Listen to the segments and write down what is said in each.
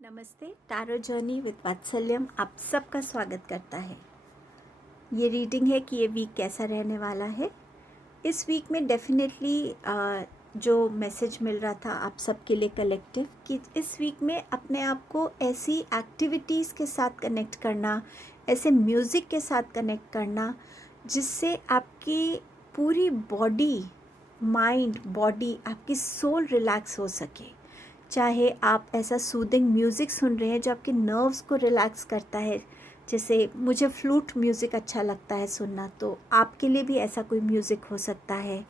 नमस्ते। Tarot journey with वात्सल्यम आप सबका स्वागत करता है। ये रीडिंग है कि ये वीक कैसा रहने वाला है। इस वीक में डेफिनेटली जो मैसेज मिल रहा था आप सबके लिए कलेक्टिव कि इस वीक में अपने आप को ऐसी एक्टिविटीज़ के साथ कनेक्ट करना, ऐसे म्यूज़िक के साथ कनेक्ट करना जिससे आपकी पूरी बॉडी, माइंड, बॉडी, आपकी सोल रिलैक्स हो सके। चाहे आप ऐसा सूदिंग म्यूज़िक सुन रहे हैं जो आपके नर्व्स को रिलैक्स करता है, जैसे मुझे फ्लूट म्यूज़िक अच्छा लगता है सुनना, तो आपके लिए भी ऐसा कोई म्यूज़िक हो सकता है।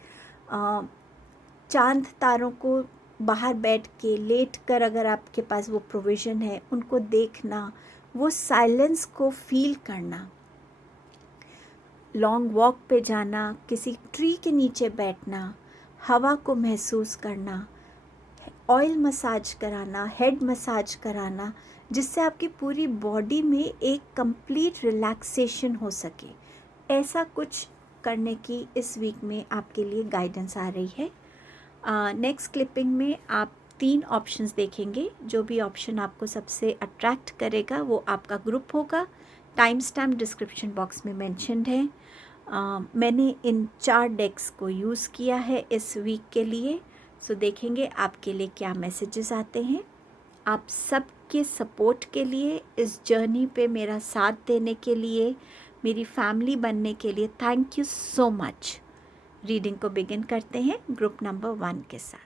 चांद तारों को बाहर बैठ के लेट कर अगर आपके पास वो प्रोविज़न है, उनको देखना, वो साइलेंस को फील करना, लॉन्ग वॉक पे जाना, किसी ट्री के नीचे बैठना, हवा को महसूस करना, ऑयल मसाज कराना, हेड मसाज कराना, जिससे आपकी पूरी बॉडी में एक कंप्लीट रिलैक्सेशन हो सके। ऐसा कुछ करने की इस वीक में आपके लिए गाइडेंस आ रही है। नेक्स्ट क्लिपिंग में आप 3 ऑप्शंस देखेंगे। जो भी ऑप्शन आपको सबसे अट्रैक्ट करेगा वो आपका ग्रुप होगा। टाइम स्टैम्प डिस्क्रिप्शन बॉक्स में मेंशन्ड है। मैंने इन 4 डेक्स को यूज़ किया है इस वीक के लिए। सो देखेंगे आपके लिए क्या मैसेजेस आते हैं। आप सबके सपोर्ट के लिए, इस जर्नी पे मेरा साथ देने के लिए, मेरी फैमिली बनने के लिए thank you so much. Reading को बिगिन करते हैं ग्रुप नंबर 1 के साथ।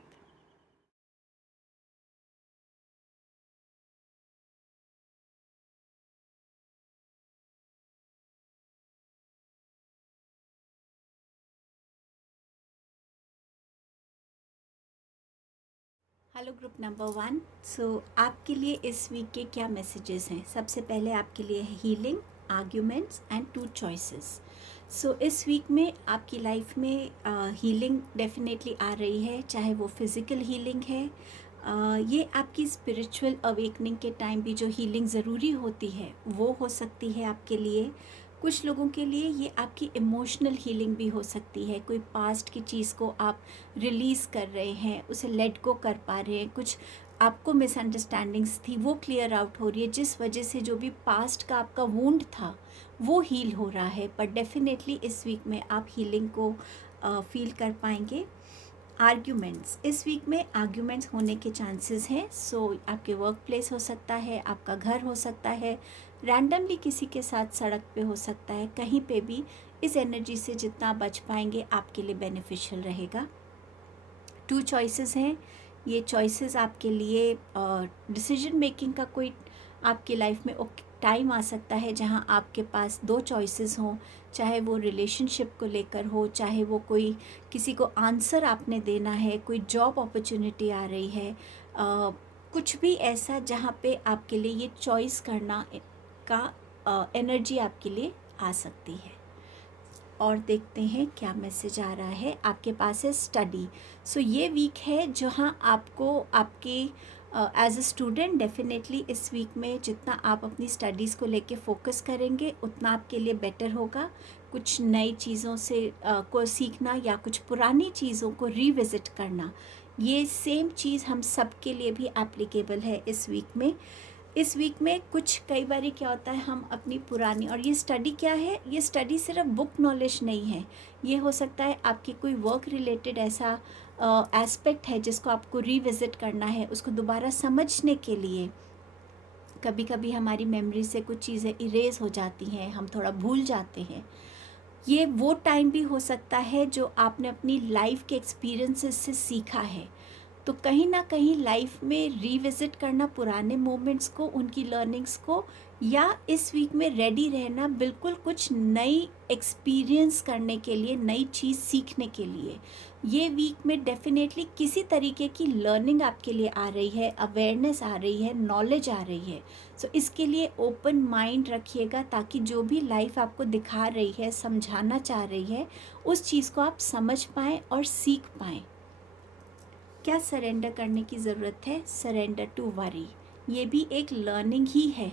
Hello group number 1। सो आपके लिए इस वीक के क्या मैसेजेस हैं? सबसे पहले आपके लिए हीलिंग, आर्ग्यूमेंट्स एंड 2 चॉइसेस। सो इस वीक में आपकी लाइफ में हीलिंग डेफिनेटली आ रही है, चाहे वो फिज़िकल हीलिंग है, ये आपकी स्पिरिचुअल अवेकनिंग के टाइम भी जो हीलिंग ज़रूरी होती है वो हो सकती है आपके लिए। कुछ लोगों के लिए ये आपकी इमोशनल हीलिंग भी हो सकती है। कोई पास्ट की चीज़ को आप रिलीज़ कर रहे हैं, उसे लेट गो कर पा रहे हैं। कुछ आपको मिसअंडरस्टैंडिंग्स थी वो क्लियर आउट हो रही है, जिस वजह से जो भी पास्ट का आपका वुंड था वो हील हो रहा है। पर डेफिनेटली इस वीक में आप हीलिंग को फील कर पाएंगे। आर्ग्यूमेंट्स, इस वीक में आर्ग्यूमेंट्स होने के चांसेस हैं। सो आपके वर्क प्लेस हो सकता है, आपका घर हो सकता है, रैंडमली किसी के साथ सड़क पे हो सकता है, कहीं पे भी इस एनर्जी से जितना बच पाएंगे आपके लिए बेनिफिशियल रहेगा। 2 चॉइसेस हैं। ये चॉइसेस आपके लिए डिसीजन मेकिंग का कोई आपकी लाइफ में टाइम आ सकता है जहां आपके पास 2 चॉइसेस हों, चाहे वो रिलेशनशिप को लेकर हो, चाहे वो कोई किसी को आंसर आपने देना है, कोई जॉब अपॉर्चुनिटी आ रही है, कुछ भी ऐसा जहाँ पे आपके लिए ये चॉइस करना का एनर्जी आपके लिए आ सकती है। और देखते हैं क्या मैसेज आ रहा है। आपके पास है स्टडी। सो ये वीक है जहाँ आपको आपके एज अ स्टूडेंट डेफिनेटली इस वीक में जितना आप अपनी स्टडीज़ को लेके फोकस करेंगे उतना आपके लिए बेटर होगा। कुछ नई चीज़ों से को सीखना या कुछ पुरानी चीज़ों को रिविज़िट करना, ये सेम चीज़ हम सब के लिए भी एप्लीकेबल है इस वीक में। इस वीक में कुछ कई बार क्या होता है, हम अपनी पुरानी, और ये स्टडी क्या है, ये स्टडी सिर्फ बुक नॉलेज नहीं है, ये हो सकता है आपकी कोई वर्क रिलेटेड ऐसा एस्पेक्ट है जिसको आपको रिविज़िट करना है, उसको दोबारा समझने के लिए। कभी कभी हमारी मेमोरी से कुछ चीज़ें इरेज हो जाती हैं, हम थोड़ा भूल जाते हैं। ये वो टाइम भी हो सकता है जो आपने अपनी लाइफ के एक्सपीरियंसेस से सीखा है। तो कहीं ना कहीं लाइफ में रिविज़िट करना पुराने मोमेंट्स को, उनकी लर्निंग्स को, या इस वीक में रेडी रहना बिल्कुल कुछ नई एक्सपीरियंस करने के लिए, नई चीज़ सीखने के लिए। ये वीक में डेफिनेटली किसी तरीके की लर्निंग आपके लिए आ रही है, अवेयरनेस आ रही है, नॉलेज आ रही है। सो इसके लिए ओपन माइंड रखिएगा ताकि जो भी लाइफ आपको दिखा रही है, समझाना चाह रही है, उस चीज़ को आप समझ पाएँ और सीख पाएँ। क्या सरेंडर करने की ज़रूरत है? Surrender to worry. ये भी एक लर्निंग ही है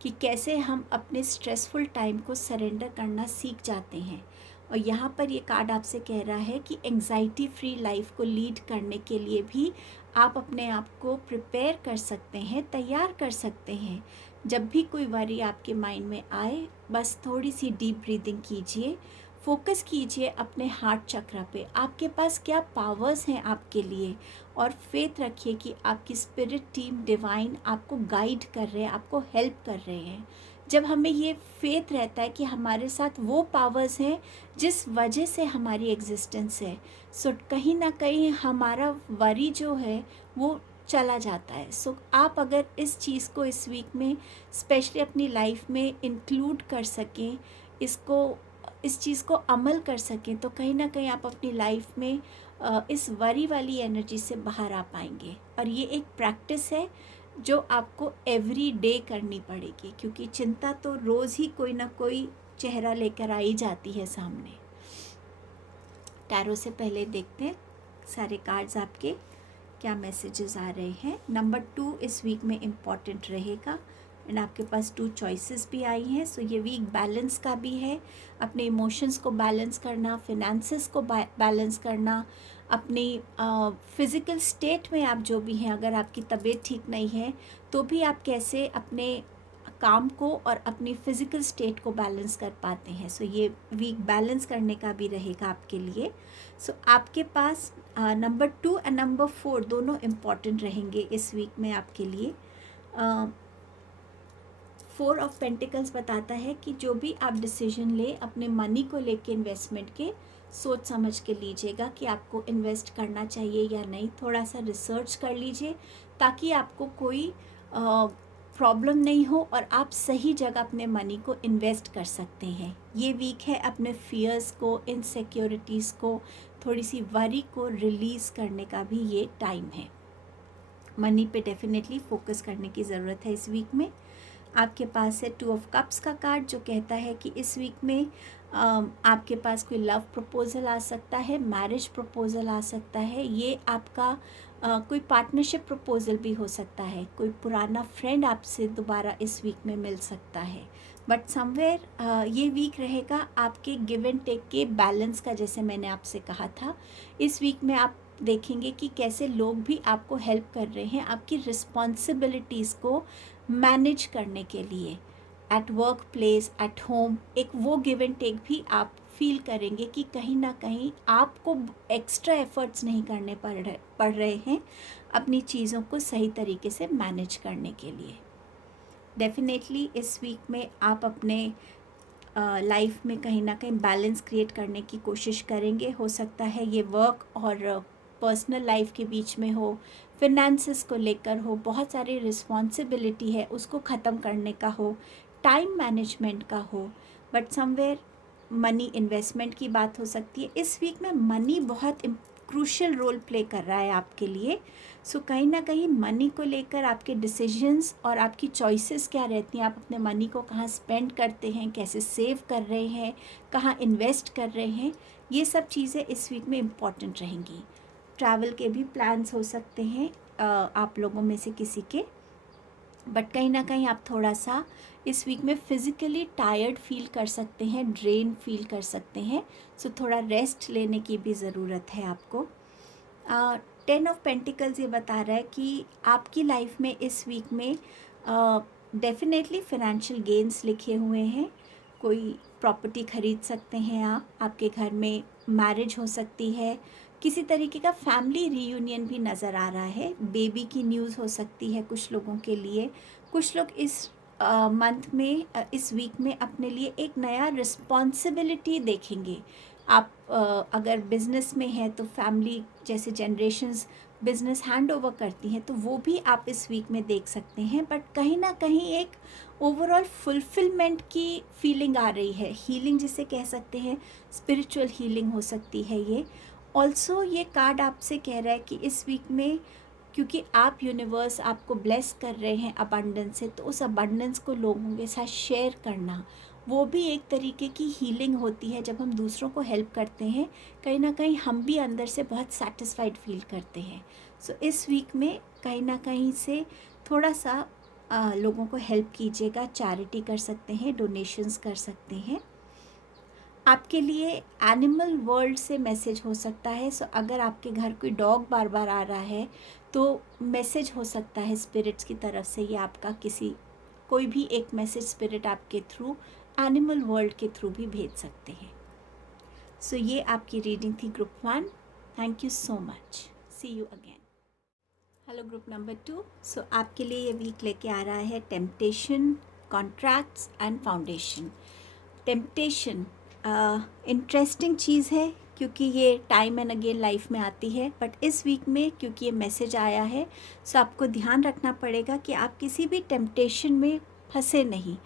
कि कैसे हम अपने स्ट्रेसफुल टाइम को सरेंडर करना सीख जाते हैं। और यहाँ पर ये कार्ड आपसे कह रहा है कि एंग्जाइटी फ्री लाइफ को लीड करने के लिए भी आप अपने आप को प्रिपेयर कर सकते हैं, तैयार कर सकते हैं। जब भी कोई वरी आपके माइंड में आए, बस थोड़ी सी डीप ब्रीदिंग कीजिए, फोकस कीजिए अपने हार्ट चक्र पे, आपके पास क्या पावर्स हैं आपके लिए, और फेथ रखिए कि आपकी स्पिरिट टीम डिवाइन आपको गाइड कर रहे हैं, आपको हेल्प कर रहे हैं। जब हमें ये फेथ रहता है कि हमारे साथ वो पावर्स हैं जिस वजह से हमारी एग्जिस्टेंस है, सो कहीं ना कहीं हमारा वरी जो है वो चला जाता है। सो आप अगर इस चीज़ को इस वीक में स्पेशली अपनी लाइफ में इंक्लूड कर सकें, इस चीज़ को अमल कर सकें, तो कहीं ना कहीं आप अपनी लाइफ में इस वरी वाली एनर्जी से बाहर आ पाएंगे। और ये एक प्रैक्टिस है जो आपको एवरी डे करनी पड़ेगी, क्योंकि चिंता तो रोज़ ही कोई ना कोई चेहरा लेकर आई जाती है सामने। टैरो से पहले देखते हैं सारे कार्ड्स आपके क्या मैसेजेस आ रहे हैं। नंबर 2 इस वीक में इम्पॉर्टेंट रहेगा एंड आपके पास 2 चॉइसेस भी आई हैं। सो ये वीक बैलेंस का भी है, अपने इमोशंस को बैलेंस करना, फिनेंसेस को बैलेंस करना, अपनी फिज़िकल स्टेट में आप जो भी हैं, अगर आपकी तबीयत ठीक नहीं है तो भी आप कैसे अपने काम को और अपनी फ़िज़िकल स्टेट को बैलेंस कर पाते हैं। सो ये वीक बैलेंस करने का भी रहेगा आपके लिए। सो आपके पास नंबर 2 और नंबर 4 दोनों इम्पॉर्टेंट रहेंगे इस वीक में आपके लिए। 4 ऑफ पेंटिकल्स बताता है कि जो भी आप डिसीजन ले अपने मनी को लेके, इन्वेस्टमेंट के, सोच समझ के लीजिएगा कि आपको इन्वेस्ट करना चाहिए या नहीं। थोड़ा सा रिसर्च कर लीजिए ताकि आपको कोई प्रॉब्लम नहीं हो और आप सही जगह अपने मनी को इन्वेस्ट कर सकते हैं। ये वीक है अपने फियर्स को, इनसिक्योरिटीज़ को, थोड़ी सी वरी को रिलीज़ करने का भी ये टाइम है। मनी पे डेफिनेटली फोकस करने की ज़रूरत है इस वीक में। आपके पास है 2 ऑफ कप्स का कार्ड जो कहता है कि इस वीक में आपके पास कोई लव प्रपोज़ल आ सकता है, मैरिज प्रपोज़ल आ सकता है। ये आपका कोई पार्टनरशिप प्रपोज़ल भी हो सकता है। कोई पुराना फ्रेंड आपसे दोबारा इस वीक में मिल सकता है। बट समवेयर ये वीक रहेगा आपके गिव एंड टेक के बैलेंस का, जैसे मैंने आपसे कहा था। इस वीक में आप देखेंगे कि कैसे लोग भी आपको हेल्प कर रहे हैं आपकी रिस्पॉन्सिबिलिटीज़ को मैनेज करने के लिए। At work place, at home, एक वो गिव एंड टेक भी आप फील करेंगे कि कहीं ना कहीं आपको एक्स्ट्रा एफर्ट्स नहीं करने पड़ रहे हैं अपनी चीज़ों को सही तरीके से मैनेज करने के लिए। डेफिनेटली इस वीक में आप अपने लाइफ में कहीं ना कहीं बैलेंस क्रिएट करने की कोशिश करेंगे। हो सकता है ये वर्क और पर्सनल लाइफ के बीच में हो, फिनेंसेस को लेकर हो, बहुत सारी रिस्पॉन्सिबिलिटी है उसको ख़त्म करने का हो, टाइम मैनेजमेंट का हो, बट समवेयर मनी इन्वेस्टमेंट की बात हो सकती है। इस वीक में मनी बहुत क्रूशियल रोल प्ले कर रहा है आपके लिए। सो कहीं ना कहीं मनी को लेकर आपके डिसीजंस और आपकी चॉइसेस क्या रहती हैं, आप अपने मनी को कहाँ स्पेंड करते हैं, कैसे सेव कर रहे हैं, कहाँ इन्वेस्ट कर रहे हैं, ये सब चीज़ें इस वीक में इम्पॉर्टेंट रहेंगी। ट्रैवल के भी प्लान्स हो सकते हैं आप लोगों में से किसी के, बट कहीं ना कहीं आप थोड़ा सा इस वीक में फ़िज़िकली टायर्ड फील कर सकते हैं, ड्रेन फील कर सकते हैं। सो थोड़ा रेस्ट लेने की भी ज़रूरत है आपको। 10 ऑफ पेंटिकल्स ये बता रहा है कि आपकी लाइफ में इस वीक में डेफिनेटली फाइनेंशियल गेन्स लिखे हुए हैं। कोई प्रॉपर्टी ख़रीद सकते हैं आप, आपके घर में मैरिज हो सकती है, किसी तरीके का फैमिली रीयूनियन भी नज़र आ रहा है, बेबी की न्यूज़ हो सकती है कुछ लोगों के लिए। कुछ लोग इस मंथ में, इस वीक में अपने लिए एक नया रिस्पॉन्सिबिलिटी देखेंगे। आप अगर बिज़नेस में हैं तो फैमिली जैसे जनरेशन्स बिज़नेस हैंड ओवर करती हैं, तो वो भी आप इस वीक में देख सकते हैं। बट कहीं ना कहीं एक ओवरऑल फुलफिलमेंट की फीलिंग आ रही है, हीलिंग जिसे कह सकते हैं, स्पिरिचुअल हीलिंग हो सकती है ये। ऑल्सो ये कार्ड आपसे कह रहा है कि इस वीक में क्योंकि आप यूनिवर्स आपको ब्लेस कर रहे हैं अबंडेंस से, तो उस अबंडेंस को लोगों के साथ शेयर करना, वो भी एक तरीके की हीलिंग होती है। जब हम दूसरों को हेल्प करते हैं, कहीं ना कहीं हम भी अंदर से बहुत सेटिस्फाइड फील करते हैं। सो इस वीक में कहीं ना कहीं से थोड़ा सा लोगों को हेल्प कीजिएगा, चैरिटी कर सकते हैं, डोनेशंस कर सकते हैं। आपके लिए एनिमल वर्ल्ड से मैसेज हो सकता है। सो अगर आपके घर कोई डॉग बार बार आ रहा है तो मैसेज हो सकता है स्पिरिट्स की तरफ से, या आपका कोई भी एक मैसेज स्पिरिट आपके थ्रू एनिमल वर्ल्ड के थ्रू भी भेज सकते हैं। सो ये आपकी रीडिंग थी group 1। Thank you so much, see you again. Hello group number 2। So आपके लिए ये वीक लेके आ रहा है temptation, contracts and foundation. Temptation interesting चीज़ है क्योंकि ये टाइम एंड अगेन लाइफ में आती है, बट इस वीक में क्योंकि ये मैसेज आया है सो आपको ध्यान रखना पड़ेगा कि आप किसी भी टेम्पटेशन में फंसे नहीं।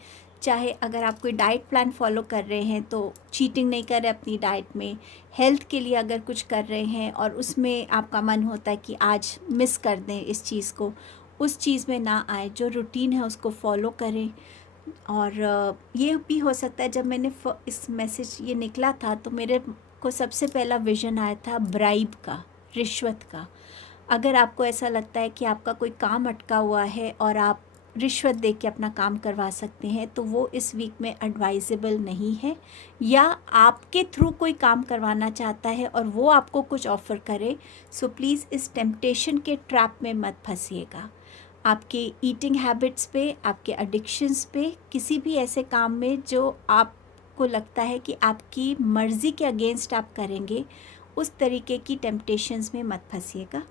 चाहे अगर आप कोई डाइट प्लान फॉलो कर रहे हैं तो चीटिंग नहीं करें अपनी डाइट में। हेल्थ के लिए अगर कुछ कर रहे हैं और उसमें आपका मन होता है कि आज मिस कर दें इस चीज़ को, उस चीज़ में ना आए। जो रूटीन है उसको फॉलो करें। और ये भी हो सकता है, जब मैंने इस मैसेज ये निकला था तो मेरे को सबसे पहला विज़न आया था ब्राइब का, रिश्वत का। अगर आपको ऐसा लगता है कि आपका कोई काम अटका हुआ है और आप रिश्वत दे के अपना काम करवा सकते हैं तो वो इस वीक में एडवाइजेबल नहीं है। या आपके थ्रू कोई काम करवाना चाहता है और वो आपको कुछ ऑफ़र करे, सो प्लीज़ इस टेम्पटेशन के ट्रैप में मत फंसिएगा। आपके ईटिंग हैबिट्स पे, आपके एडिक्शंस पे, किसी भी ऐसे काम में जो आपको लगता है कि आपकी मर्ज़ी के अगेंस्ट आप करेंगे, उस तरीके की टेम्पटेशंस में मत फंसिएगा।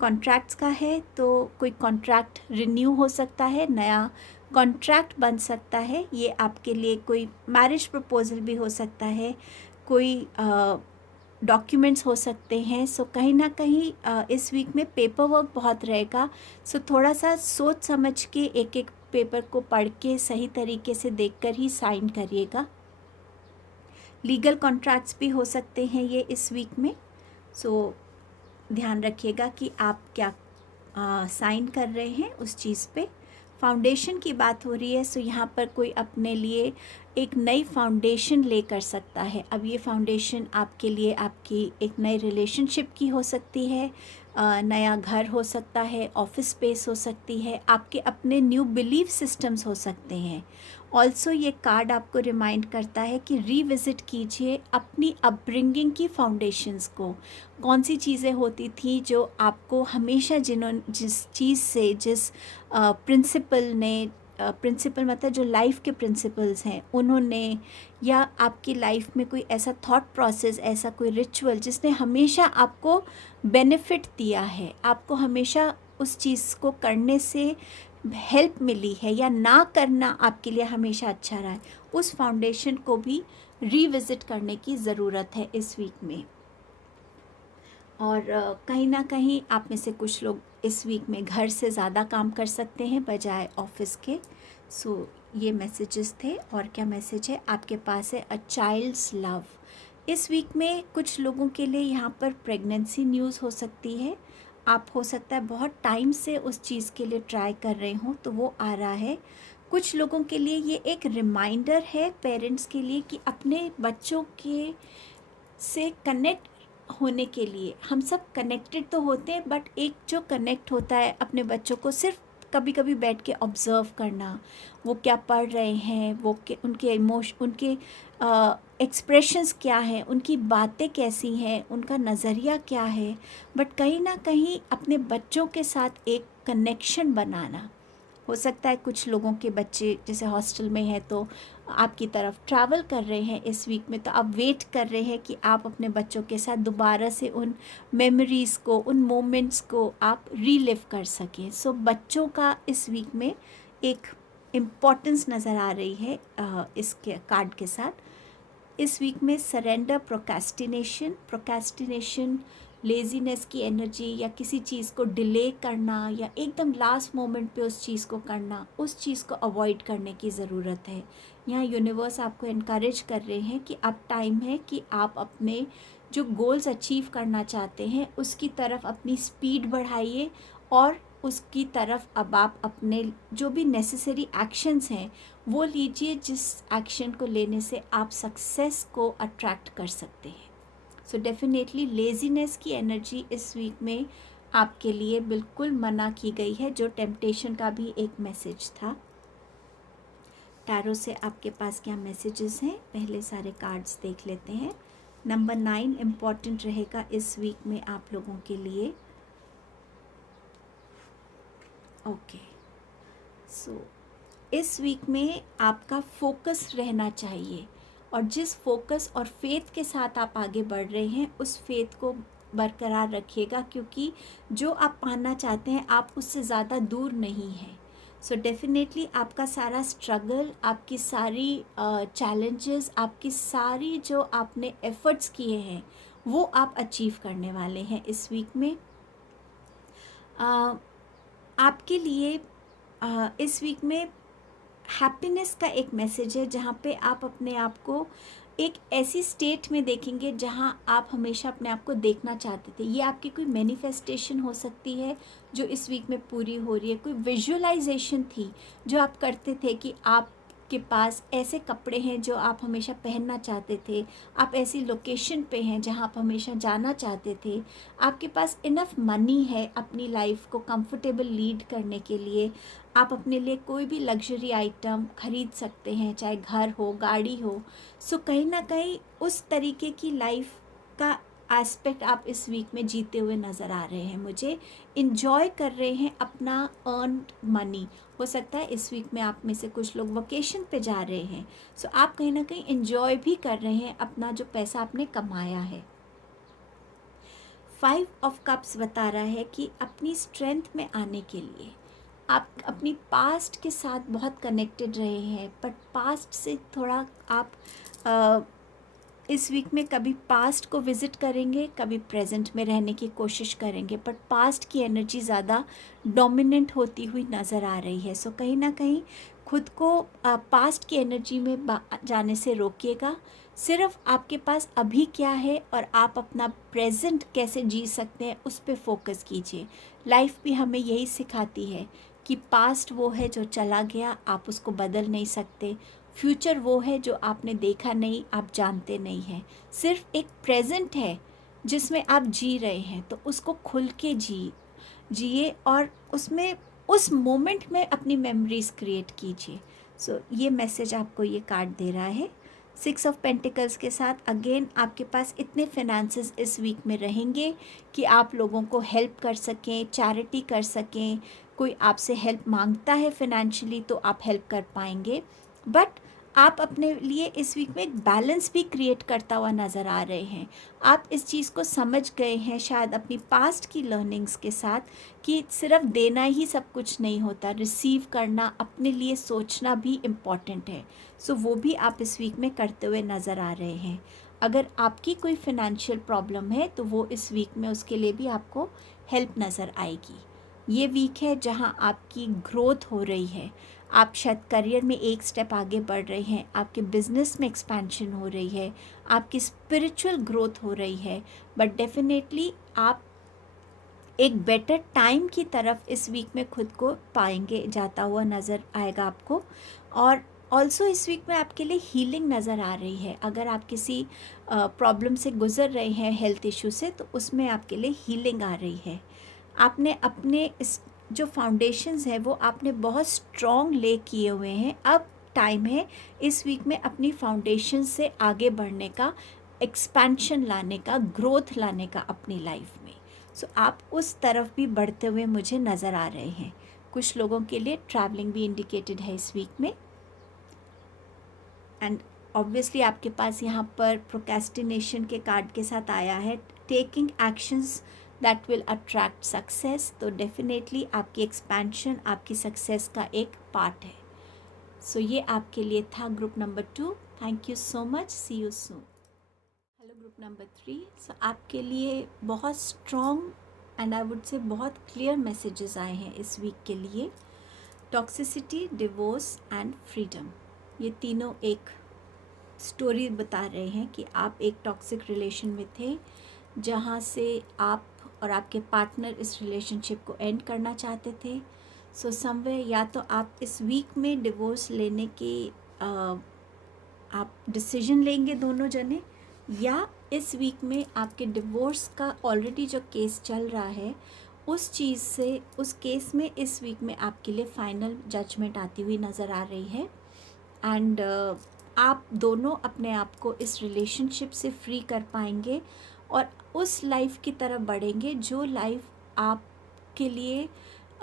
कॉन्ट्रैक्ट्स का है तो कोई कॉन्ट्रैक्ट रिन्यू हो सकता है, नया कॉन्ट्रैक्ट बन सकता है। ये आपके लिए कोई मैरिज प्रपोजल भी हो सकता है, कोई डॉक्यूमेंट्स हो सकते हैं। सो कहीं ना कहीं इस वीक में पेपर वर्क बहुत रहेगा। सो थोड़ा सा सोच समझ के एक एक पेपर को पढ़ के सही तरीके से देखकर ही साइन करिएगा। लीगल कॉन्ट्रैक्ट्स भी हो सकते हैं ये इस वीक में। सो ध्यान रखिएगा कि आप क्या साइन कर रहे हैं उस चीज़ पे। फाउंडेशन की बात हो रही है, सो यहाँ पर कोई अपने लिए एक नई फाउंडेशन ले कर सकता है। अब ये फाउंडेशन आपके लिए आपकी एक नई रिलेशनशिप की हो सकती है, नया घर हो सकता है, ऑफिस स्पेस हो सकती है, आपके अपने न्यू बिलीफ सिस्टम्स हो सकते हैं। ऑल्सो ये कार्ड आपको रिमाइंड करता है कि रिविज़िट कीजिए अपनी अपब्रिंगिंग की फाउंडेशंस को। कौन सी चीज़ें होती थी जो आपको हमेशा जिस चीज़ से, जिस प्रिंसिपल ने, प्रिंसिपल मतलब जो लाइफ के प्रिंसिपल्स हैं उन्होंने, या आपकी लाइफ में कोई ऐसा थॉट प्रोसेस, ऐसा कोई रिचुअल जिसने हमेशा आपको बेनिफिट दिया है, आपको हमेशा उस चीज़ को करने से हेल्प मिली है, या ना करना आपके लिए हमेशा अच्छा रहा है, उस फाउंडेशन को भी रिविज़िट करने की ज़रूरत है इस वीक में। और कहीं ना कहीं आप में से कुछ लोग इस वीक में घर से ज़्यादा काम कर सकते हैं बजाय ऑफिस के। सो ये मैसेजेस थे। और क्या मैसेज है आपके पास है? A child's love. इस वीक में कुछ लोगों के लिए यहाँ पर प्रेगनेंसी न्यूज़ हो सकती है। आप हो सकता है बहुत टाइम से उस चीज़ के लिए ट्राई कर रहे हों तो वो आ रहा है। कुछ लोगों के लिए ये एक रिमाइंडर है पेरेंट्स के लिए कि अपने बच्चों के से कनेक्ट होने के लिए, हम सब कनेक्टेड तो होते हैं बट एक जो कनेक्ट होता है अपने बच्चों को, सिर्फ कभी कभी बैठ के ऑब्ज़र्व करना, वो क्या पढ़ रहे हैं, उनके उनके एक्सप्रेशंस क्या हैं, उनकी बातें कैसी हैं, उनका नज़रिया क्या है, बट कहीं ना कहीं अपने बच्चों के साथ एक कनेक्शन बनाना। हो सकता है कुछ लोगों के बच्चे जैसे हॉस्टल में हैं तो आपकी तरफ ट्रैवल कर रहे हैं इस वीक में, तो आप वेट कर रहे हैं कि आप अपने बच्चों के साथ दोबारा से उन मेमोरीज़ को, उन मोमेंट्स को आप रीलिव कर सकें। सो बच्चों का इस वीक में एक इम्पॉर्टेंस नज़र आ रही है इसके कार्ड के साथ। इस वीक में सरेंडर, प्रोक्रेस्टिनेशन, लेज़ीनेस की एनर्जी, या किसी चीज़ को डिले करना या एकदम लास्ट मोमेंट पे उस चीज़ को करना, उस चीज़ को अवॉइड करने की ज़रूरत है। यहाँ यूनिवर्स आपको इनकरेज कर रहे हैं कि अब टाइम है कि आप अपने जो गोल्स अचीव करना चाहते हैं उसकी तरफ अपनी स्पीड बढ़ाइए, और उसकी तरफ अब आप अपने जो भी नेसेसरी एक्शंस हैं वो लीजिए, जिस एक्शन को लेने से आप सक्सेस को अट्रैक्ट कर सकते हैं। सो डेफिनेटली लेज़ीनेस की एनर्जी इस वीक में आपके लिए बिल्कुल मना की गई है, जो टेम्पटेशन का भी एक मैसेज था। टैरो से आपके पास क्या मैसेजेस हैं, पहले सारे कार्ड्स देख लेते हैं। नंबर 9 इम्पॉर्टेंट रहेगा इस वीक में आप लोगों के लिए। ओके, सो इस वीक में आपका फोकस रहना चाहिए, और जिस फोकस और फेथ के साथ आप आगे बढ़ रहे हैं उस फेथ को बरकरार रखिएगा, क्योंकि जो आप पाना चाहते हैं आप उससे ज़्यादा दूर नहीं हैं। सो डेफिनेटली आपका सारा स्ट्रगल, आपकी सारी चैलेंजेस, आपकी सारी जो आपने एफ़र्ट्स किए हैं वो आप अचीव करने वाले हैं इस वीक में। आपके लिए इस वीक में हैप्पीनेस का एक मैसेज है, जहाँ पे आप अपने आप को एक ऐसी स्टेट में देखेंगे जहाँ आप हमेशा अपने आप को देखना चाहते थे। ये आपकी कोई मैनिफेस्टेशन हो सकती है जो इस वीक में पूरी हो रही है, कोई विजुअलाइजेशन थी जो आप करते थे कि आपके पास ऐसे कपड़े हैं जो आप हमेशा पहनना चाहते थे, आप ऐसी लोकेशन पे हैं जहाँ आप हमेशा जाना चाहते थे, आपके पास इनफ मनी है अपनी लाइफ को कंफर्टेबल लीड करने के लिए, आप अपने लिए कोई भी लग्जरी आइटम खरीद सकते हैं, चाहे घर हो, गाड़ी हो। सो कहीं ना कहीं उस तरीके की लाइफ का एस्पेक्ट आप इस वीक में जीते हुए नज़र आ रहे हैं, मुझे इन्जॉय कर रहे हैं अपना अर्नड मनी। हो सकता है इस वीक में आप में से कुछ लोग वोकेशन पे जा रहे हैं, सो आप कहीं ना कहीं इन्जॉय भी कर रहे हैं अपना जो पैसा आपने कमाया है। 5 ऑफ कप्स बता रहा है कि अपनी स्ट्रेंथ में आने के लिए आप अपनी पास्ट के साथ बहुत कनेक्टेड रहे हैं, बट पास्ट से थोड़ा आप इस वीक में कभी पास्ट को विज़िट करेंगे, कभी प्रेजेंट में रहने की कोशिश करेंगे, बट पास्ट की एनर्जी ज़्यादा डोमिनेंट होती हुई नज़र आ रही है। सो कहीं ना कहीं खुद को पास्ट की एनर्जी में जाने से रोकिएगा। सिर्फ आपके पास अभी क्या है और आप अपना प्रेजेंट कैसे जी सकते हैं उस पर फोकस कीजिए। लाइफ भी हमें यही सिखाती है कि पास्ट वो है जो चला गया, आप उसको बदल नहीं सकते। फ्यूचर वो है जो आपने देखा नहीं, आप जानते नहीं हैं। सिर्फ एक प्रेजेंट है जिसमें आप जी रहे हैं, तो उसको खुल के जिए और उसमें उस मोमेंट में अपनी मेमोरीज क्रिएट कीजिए। सो ये मैसेज आपको ये कार्ड दे रहा है। 6 ऑफ पेंटिकल्स के साथ अगेन आपके पास इतने फिनेंसेस इस वीक में रहेंगे कि आप लोगों को हेल्प कर सकें, चैरिटी कर सकें। कोई आपसे हेल्प मांगता है फिनेंशियली तो आप हेल्प कर पाएंगे, बट आप अपने लिए इस वीक में एक बैलेंस भी क्रिएट करता हुआ नज़र आ रहे हैं। आप इस चीज़ को समझ गए हैं शायद अपनी पास्ट की लर्निंग्स के साथ कि सिर्फ देना ही सब कुछ नहीं होता, रिसीव करना, अपने लिए सोचना भी इम्पॉर्टेंट है। सो वो भी आप इस वीक में करते हुए नज़र आ रहे हैं। अगर आपकी कोई फिनेंशियल प्रॉब्लम है तो वो इस वीक में उसके लिए भी आपको हेल्प नज़र आएगी। ये वीक है जहाँ आपकी ग्रोथ हो रही है, आप शायद करियर में एक स्टेप आगे बढ़ रहे हैं, आपके बिजनेस में एक्सपेंशन हो रही है, आपकी स्पिरिचुअल ग्रोथ हो रही है, बट डेफिनेटली आप एक बेटर टाइम की तरफ इस वीक में खुद को पाएंगे जाता हुआ नज़र आएगा आपको। और ऑल्सो इस वीक में आपके लिए हीलिंग नज़र आ रही है। अगर आप किसी प्रॉब्लम से गुज़र रहे हैं, हेल्थ इशू से, तो उसमें आपके लिए हीलिंग आ रही है। आपने अपने इस जो फाउंडेशंस है वो आपने बहुत स्ट्रॉन्ग ले किए हुए हैं। अब टाइम है इस वीक में अपनी फाउंडेशन से आगे बढ़ने का, एक्सपेंशन लाने का, ग्रोथ लाने का अपनी लाइफ में। सो आप उस तरफ भी बढ़ते हुए मुझे नज़र आ रहे हैं। कुछ लोगों के लिए ट्रैवलिंग भी इंडिकेटेड है इस वीक में। एंड ऑब्वियसली आपके पास यहाँ पर प्रोक्रेस्टिनेशन के कार्ड के साथ आया है taking actions that will attract success. तो डेफिनेटली आपकी एक्सपेंशन आपकी सक्सेस का एक पार्ट है। सो ये आपके लिए था group number 2। Thank you so much, see you soon. Hello group number 3। So आपके लिए बहुत strong and I would say बहुत क्लियर मैसेजेस आए हैं इस वीक के लिए। टॉक्सिसिटी, डिवोर्स एंड फ्रीडम, ये तीनों एक स्टोरी बता रहे हैं कि आप एक टॉक्सिक रिलेशन में थे जहाँ से आप और आपके पार्टनर इस रिलेशनशिप को एंड करना चाहते थे। सो समवे या तो आप इस वीक में डिवोर्स लेने की आप डिसीजन लेंगे दोनों जने, या इस वीक में आपके डिवोर्स का ऑलरेडी जो केस चल रहा है उस चीज़ से, उस केस में इस वीक में आपके लिए फाइनल जजमेंट आती हुई नज़र आ रही है। एंड आप दोनों अपने आप को इस रिलेशनशिप से फ्री कर पाएंगे और उस लाइफ की तरफ बढ़ेंगे जो लाइफ आपके लिए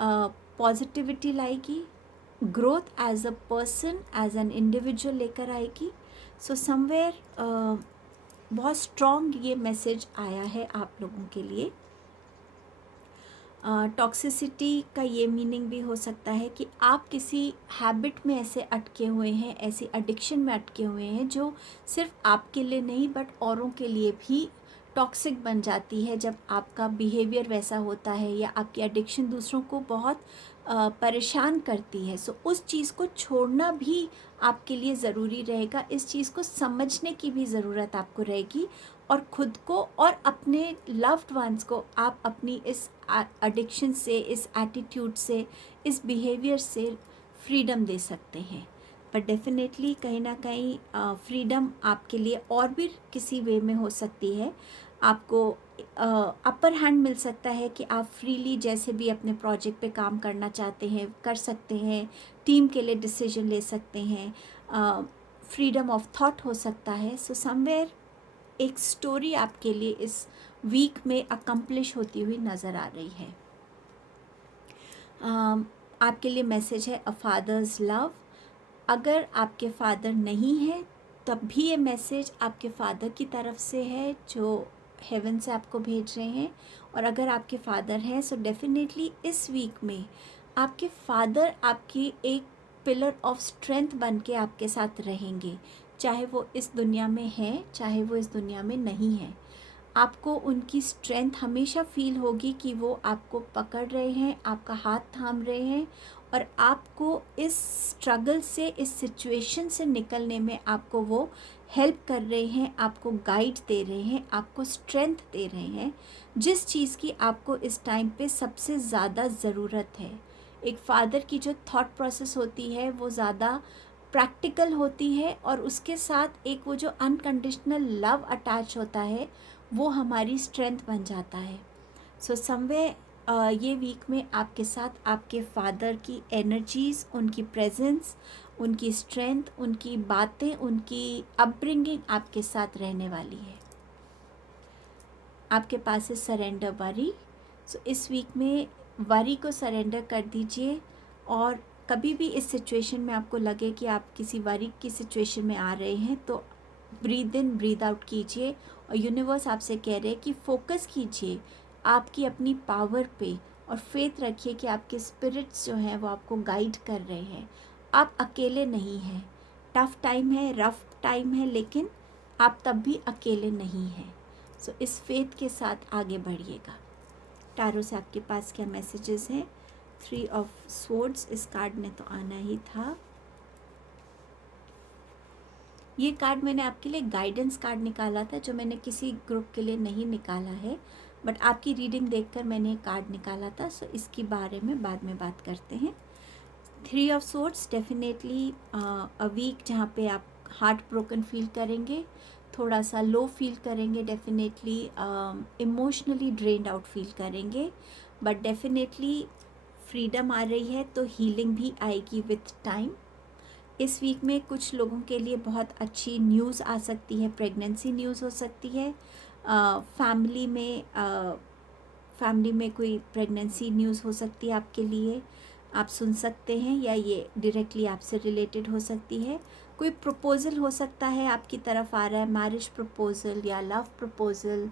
पॉजिटिविटी लाएगी, growth as a person, as an individual लेकर आएगी. सो समवेयर बहुत स्ट्रॉन्ग ये मैसेज आया है आप लोगों के लिए. टॉक्सिसिटी का ये मीनिंग भी हो सकता है कि आप किसी हैबिट में ऐसे अटके हुए हैं, ऐसी एडिक्शन में अटके हुए हैं जो सिर्फ आपके लिए नहीं बट औरों के लिए भी टॉक्सिक बन जाती है जब आपका बिहेवियर वैसा होता है या आपकी एडिक्शन दूसरों को बहुत परेशान करती है. सो उस चीज़ को छोड़ना भी आपके लिए ज़रूरी रहेगा. इस चीज़ को समझने की भी ज़रूरत आपको रहेगी और खुद को और अपने लव्ड वंस को आप अपनी इस एडिक्शन से, इस एटीट्यूड से, इस बिहेवियर से फ्रीडम दे सकते हैं. पर डेफिनेटली कहीं ना कहीं फ्रीडम आपके लिए और भी किसी वे में हो सकती है. आपको अपर हैंड मिल सकता है कि आप फ्रीली जैसे भी अपने प्रोजेक्ट पे काम करना चाहते हैं कर सकते हैं, टीम के लिए डिसीजन ले सकते हैं, फ्रीडम ऑफ थॉट हो सकता है. सो समवेयर एक स्टोरी आपके लिए इस वीक में अकम्प्लिश होती हुई नज़र आ रही है. आपके लिए मैसेज है अ फादर्स लव. अगर आपके फादर नहीं है तब भी ये मैसेज आपके फादर की तरफ से है जो हेवन से आपको भेज रहे हैं. और अगर आपके फादर हैं सो डेफिनेटली इस वीक में आपके फादर आपकी एक पिलर ऑफ स्ट्रेंथ बन के आपके साथ रहेंगे, चाहे वो इस दुनिया में हैं चाहे वो इस दुनिया में नहीं है. आपको उनकी स्ट्रेंथ हमेशा फील होगी कि वो आपको पकड़ रहे हैं, आपका हाथ थाम रहे हैं और आपको इस स्ट्रगल से, इस सिचुएशन से निकलने में आपको वो हेल्प कर रहे हैं, आपको गाइड दे रहे हैं, आपको स्ट्रेंथ दे रहे हैं, जिस चीज़ की आपको इस टाइम पे सबसे ज़्यादा ज़रूरत है. एक फादर की जो थॉट प्रोसेस होती है वो ज़्यादा प्रैक्टिकल होती है और उसके साथ एक वो जो अनकंडीशनल लव अटैच होता है वो हमारी स्ट्रेंथ बन जाता है. सो समवे ये वीक में आपके साथ आपके फादर की एनर्जीज़, उनकी प्रेजेंस, उनकी स्ट्रेंथ, उनकी बातें, उनकी अपब्रिंगिंग आपके साथ रहने वाली है. आपके पास है सरेंडर वरी. सो इस वीक में वरी को सरेंडर कर दीजिए और कभी भी इस सिचुएशन में आपको लगे कि आप किसी वरी की सिचुएशन में आ रहे हैं तो ब्रीद इन ब्रीद आउट कीजिए और यूनिवर्स आपसे कह रहे हैं कि फोकस कीजिए आपकी अपनी पावर पे और फेथ रखिए कि आपके स्पिरिट्स जो हैं वो आपको गाइड कर रहे हैं. आप अकेले नहीं हैं. टफ टाइम है, रफ टाइम है, लेकिन आप तब भी अकेले नहीं हैं. सो इस फेथ के साथ आगे बढ़िएगा. टैरो से आपके पास क्या मैसेजेस हैं? 3 ऑफ स्वॉर्ड्स, इस कार्ड ने तो आना ही था. ये कार्ड मैंने आपके लिए गाइडेंस कार्ड निकाला था जो मैंने किसी ग्रुप के लिए नहीं निकाला है, बट आपकी रीडिंग देखकर मैंने कार्ड निकाला था. सो इसके बारे में बाद में बात करते हैं. 3 of swords definitely a week जहाँ पे आप हार्ट ब्रोकन फील करेंगे, थोड़ा सा लो फील करेंगे, definitely emotionally drained out feel करेंगे, बट डेफिनेटली फ्रीडम आ रही है तो हीलिंग भी आएगी विथ टाइम. इस वीक में कुछ लोगों के लिए बहुत अच्छी न्यूज़ आ सकती है, प्रेगनेंसी न्यूज़ हो सकती है, फैमिली में कोई प्रेगनेंसी न्यूज़ हो सकती है आपके लिए, आप सुन सकते हैं, या ये डायरेक्टली आपसे रिलेटेड हो सकती है. कोई प्रपोज़ल हो सकता है आपकी तरफ आ रहा है, मैरिज प्रपोज़ल या लव प्रपोज़ल,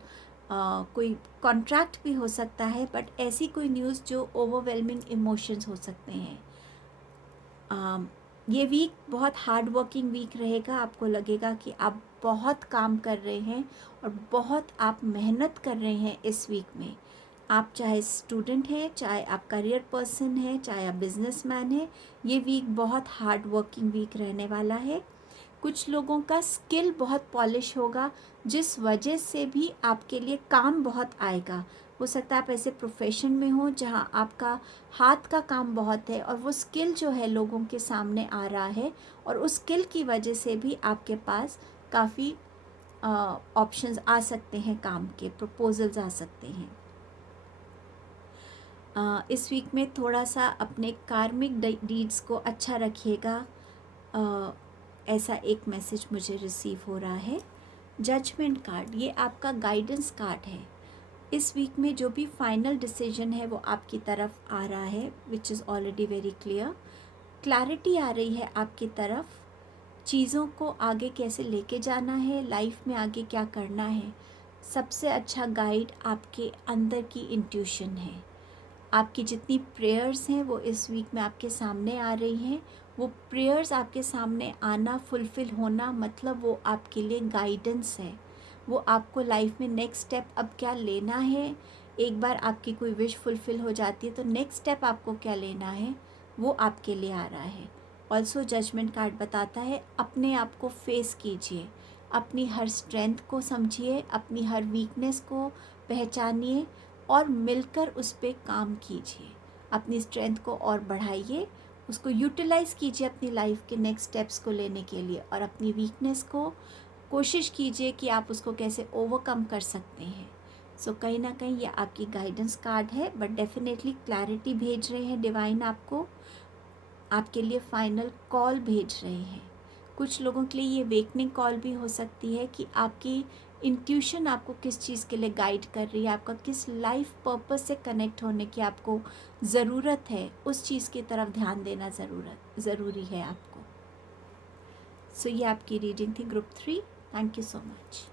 कोई कॉन्ट्रैक्ट भी हो सकता है, बट ऐसी कोई न्यूज़ जो ओवरवेलमिंग इमोशंस हो सकते हैं. ये वीक बहुत हार्ड वर्किंग वीक रहेगा. आपको लगेगा कि आप बहुत काम कर रहे हैं और बहुत आप मेहनत कर रहे हैं इस वीक में. आप चाहे स्टूडेंट हैं, चाहे आप करियर पर्सन हैं, चाहे आप बिजनेसमैन हैं, ये वीक बहुत हार्ड वर्किंग वीक रहने वाला है. कुछ लोगों का स्किल बहुत पॉलिश होगा जिस वजह से भी आपके लिए काम बहुत आएगा. हो सकता है आप ऐसे प्रोफेशन में हो जहां आपका हाथ का काम बहुत है और वो स्किल जो है लोगों के सामने आ रहा है और उस स्किल की वजह से भी आपके पास काफ़ी ऑप्शंस आ सकते हैं, काम के प्रपोजल्स आ सकते हैं. इस वीक में थोड़ा सा अपने कार्मिक डीड्स को अच्छा रखिएगा. ऐसा एक मैसेज मुझे रिसीव हो रहा है। जजमेंट कार्ड, ये आपका गाइडेंस कार्ड है। इस वीक में जो भी फाइनल डिसीजन है वो आपकी तरफ आ रहा है, which is already very clear. Clarity आ रही है आपकी तरफ, चीज़ों को आगे कैसे लेके जाना है, लाइफ में आगे क्या करना है। सबसे अच्छा गाइड आपके अंदर की इंट्यूशन है। आपकी जितनी प्रेयर्स हैं वो इस वीक में आपके सामने आ रही हैं। वो प्रेयर्स आपके सामने आना, फुलफ़िल होना, मतलब वो आपके लिए गाइडेंस है। वो आपको लाइफ में नेक्स्ट स्टेप अब क्या लेना है। एक बार आपकी कोई विश फुलफ़िल हो जाती है तो नेक्स्ट स्टेप आपको क्या लेना है वो आपके लिए आ रहा है। ऑल्सो जजमेंट कार्ड बताता है अपने आप को फेस कीजिए, अपनी हर स्ट्रेंथ को समझिए, अपनी हर वीकनेस को पहचानिए और मिलकर उस पर काम कीजिए। अपनी स्ट्रेंथ को और बढ़ाइए, उसको यूटिलाइज़ कीजिए अपनी लाइफ के नेक्स्ट स्टेप्स को लेने के लिए, और अपनी वीकनेस को कोशिश कीजिए कि आप उसको कैसे ओवरकम कर सकते हैं। सो कहीं ना कहीं ये आपकी गाइडेंस कार्ड है, बट डेफिनेटली क्लैरिटी भेज रहे हैं डिवाइन आपको, आपके लिए फाइनल कॉल भेज रहे हैं। कुछ लोगों के लिए ये वेकनिंग कॉल भी हो सकती है कि आपकी इंट्यूशन आपको किस चीज़ के लिए गाइड कर रही है, आपका किस लाइफ पर्पस से कनेक्ट होने की आपको ज़रूरत है, उस चीज़ की तरफ ध्यान देना ज़रूरी है आपको। सो ये आपकी रीडिंग थी group 3। Thank you so much.